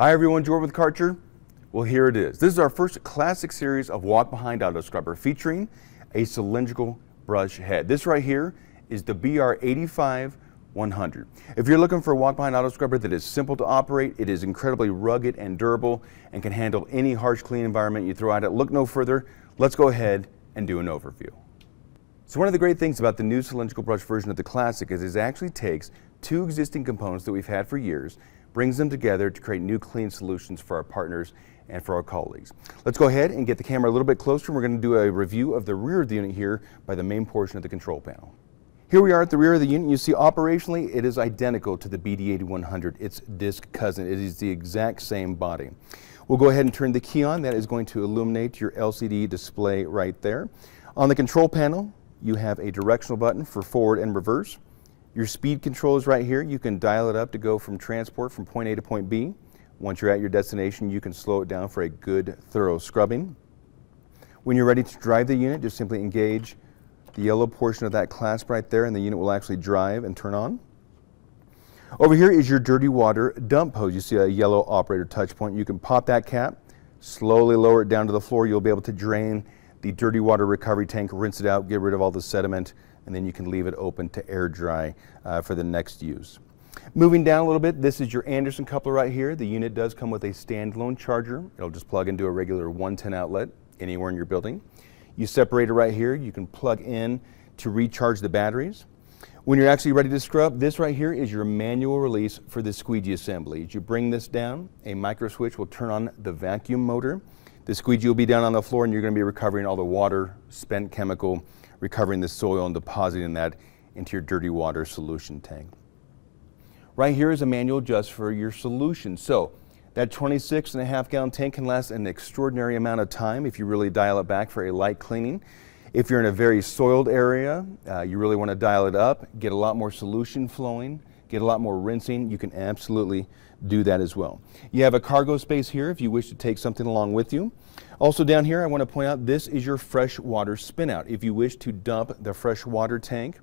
Hi everyone, Jordan with Karcher. Well, here it is. This is our first classic series of walk behind auto scrubber featuring a cylindrical brush head. This right here is the BR85-100. If you're looking for a walk behind auto scrubber that is simple to operate, it is incredibly rugged and durable and can handle any harsh clean environment you throw at it, look no further. Let's go ahead and do an overview. So one of the great things about the new cylindrical brush version of the Classic is it actually takes two existing components that we've had for years, brings them together to create new clean solutions for our partners and for our colleagues. Let's go ahead and get the camera a little bit closer. We're going to do a review of the rear of the unit here by the main portion of the control panel. Here we are at the rear of the unit. You see operationally it is identical to the BD8100, its disc cousin. It is the exact same body. We'll go ahead and turn the key on. That is going to illuminate your LCD display right there. On the control panel, you have a directional button for forward and reverse. Your speed control is right here. You can dial it up to go from transport from point A to point B. Once you're at your destination, you can slow it down for a good, thorough scrubbing. When you're ready to drive the unit, just simply engage the yellow portion of that clasp right there, and the unit will actually drive and turn on. Over here is your dirty water dump hose. You see a yellow operator touch point. You can pop that cap, slowly lower it down to the floor. You'll be able to drain the dirty water recovery tank, rinse it out, get rid of all the sediment, and then you can leave it open to air dry for the next use. Moving down a little bit, this is your Anderson coupler right here. The unit does come with a standalone charger. It'll just plug into a regular 110 outlet anywhere in your building. You separate it right here. You can plug in to recharge the batteries. When you're actually ready to scrub, this right here is your manual release for the squeegee assembly. As you bring this down, a micro switch will turn on the vacuum motor. The squeegee will be down on the floor and you're going to be recovering all the water, spent chemical, recovering the soil and depositing that into your dirty water solution tank. Right here is a manual just for your solution. So that 26.5 gallon tank can last an extraordinary amount of time if you really dial it back for a light cleaning. If you're in a very soiled area, you really want to dial it up, get a lot more solution flowing, get a lot more rinsing, you can absolutely do that as well. You have a cargo space here if you wish to take something along with you. Also down here, I want to point out this is your fresh water spin out. If you wish to dump the fresh water tank,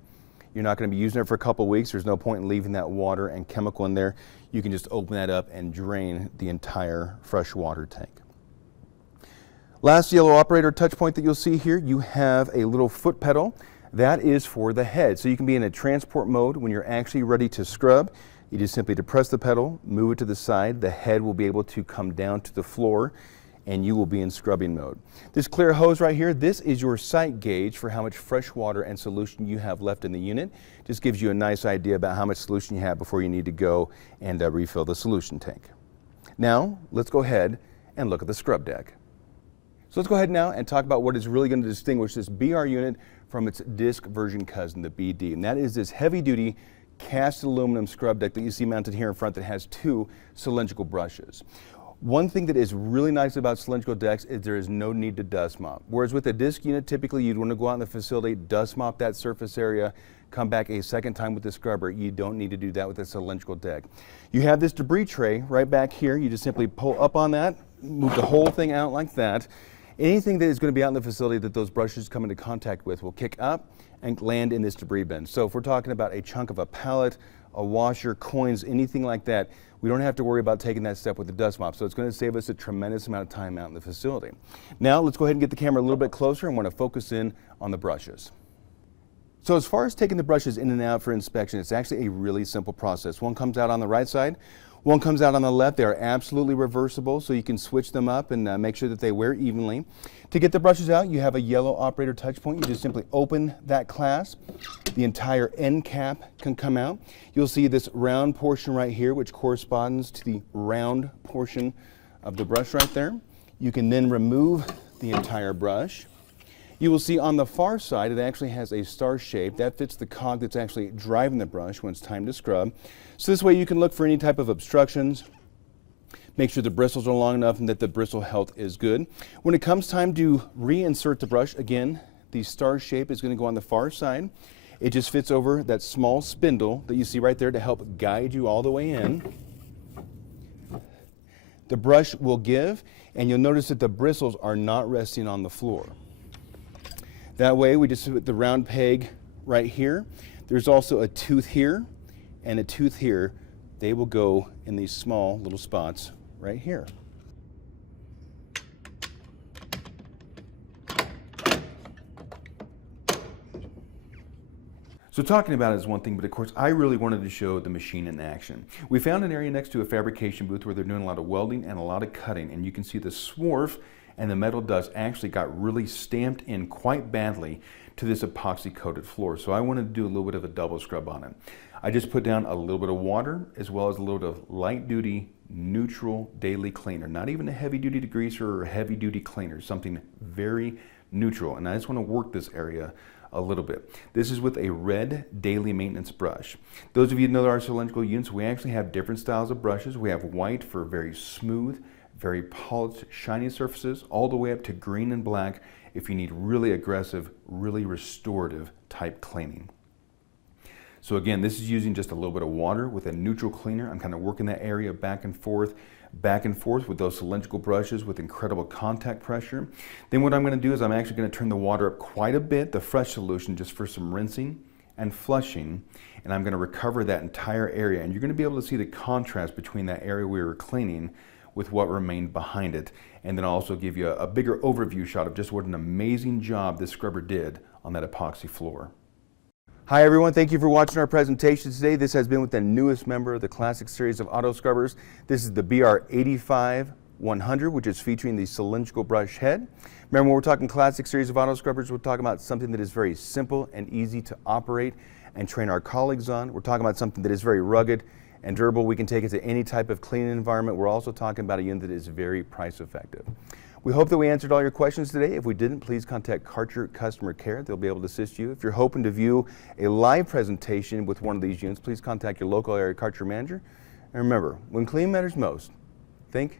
you're not going to be using it for a couple weeks. There's no point in leaving that water and chemical in there. You can just open that up and drain the entire fresh water tank. Last yellow operator touch point that you'll see here, you have a little foot pedal. That is for the head. So you can be in a transport mode when you're actually ready to scrub. You just simply depress the pedal, move it to the side. The head will be able to come down to the floor and you will be in scrubbing mode. This clear hose right here, this is your sight gauge for how much fresh water and solution you have left in the unit. Just gives you a nice idea about how much solution you have before you need to go and refill the solution tank. Now, let's go ahead and look at the scrub deck. So let's go ahead now and talk about what is really going to distinguish this BR unit from its disc version cousin, the BD, and that is this heavy-duty cast aluminum scrub deck that you see mounted here in front that has two cylindrical brushes. One thing that is really nice about cylindrical decks is there is no need to dust mop. Whereas with a disc unit, typically you'd want to go out in the facility, dust mop that surface area, come back a second time with the scrubber. You don't need to do that with a cylindrical deck. You have this debris tray right back here. You just simply pull up on that, move the whole thing out like that. Anything that is going to be out in the facility that those brushes come into contact with will kick up and land in this debris bin. So if we're talking about a chunk of a pallet, a washer, coins, anything like that, we don't have to worry about taking that step with the dust mop. So it's going to save us a tremendous amount of time out in the facility. Now let's go ahead and get the camera a little bit closer and want to focus in on the brushes. So as far as taking the brushes in and out for inspection, it's actually a really simple process. One comes out on the right side, one comes out on the left. They are absolutely reversible, so you can switch them up and make sure that they wear evenly. To get the brushes out, you have a yellow operator touch point. You just simply open that clasp. The entire end cap can come out. You'll see this round portion right here, which corresponds to the round portion of the brush right there. You can then remove the entire brush. You will see on the far side, it actually has a star shape. That fits the cog that's actually driving the brush when it's time to scrub. So this way you can look for any type of obstructions, make sure the bristles are long enough and that the bristle health is good. When it comes time to reinsert the brush, again, the star shape is going to go on the far side. It just fits over that small spindle that you see right there to help guide you all the way in. The brush will give, and you'll notice that the bristles are not resting on the floor. That way, we just put the round peg right here. There's also a tooth here and a tooth here. They will go in these small little spots right here. So talking about it is one thing, but of course I really wanted to show the machine in action. We found an area next to a fabrication booth where they're doing a lot of welding and a lot of cutting, and you can see the swarf and the metal dust actually got really stamped in quite badly to this epoxy coated floor. So I wanted to do a little bit of a double scrub on it. I just put down a little bit of water as well as a little bit of light duty neutral daily cleaner, not even a heavy duty degreaser or a heavy duty cleaner, something very neutral. And I just want to work this area a little bit. This is with a red daily maintenance brush. Those of you who know our cylindrical units, we actually have different styles of brushes. We have white for very smooth, very polished, shiny surfaces, all the way up to green and black if you need really aggressive, really restorative type cleaning. So again, this is using just a little bit of water with a neutral cleaner. I'm kind of working that area back and forth with those cylindrical brushes with incredible contact pressure. Then what I'm going to do is I'm actually going to turn the water up quite a bit, the fresh solution, just for some rinsing and flushing, and I'm going to recover that entire area. And you're going to be able to see the contrast between that area we were cleaning with what remained behind it. And then I'll also give you a bigger overview shot of just what an amazing job this scrubber did on that epoxy floor. Hi everyone, thank you for watching our presentation today. This has been with the newest member of the classic series of auto scrubbers. This is the BR85-100, which is featuring the cylindrical brush head. Remember, when we're talking classic series of auto scrubbers, we're talking about something that is very simple and easy to operate and train our colleagues on. We're talking about something that is very rugged and durable. We can take it to any type of cleaning environment. We're also talking about a unit that is very price effective. We hope that we answered all your questions today. If we didn't, please contact Karcher Customer Care. They'll be able to assist you. If you're hoping to view a live presentation with one of these units, please contact your local area Karcher manager. And remember, when clean matters most, think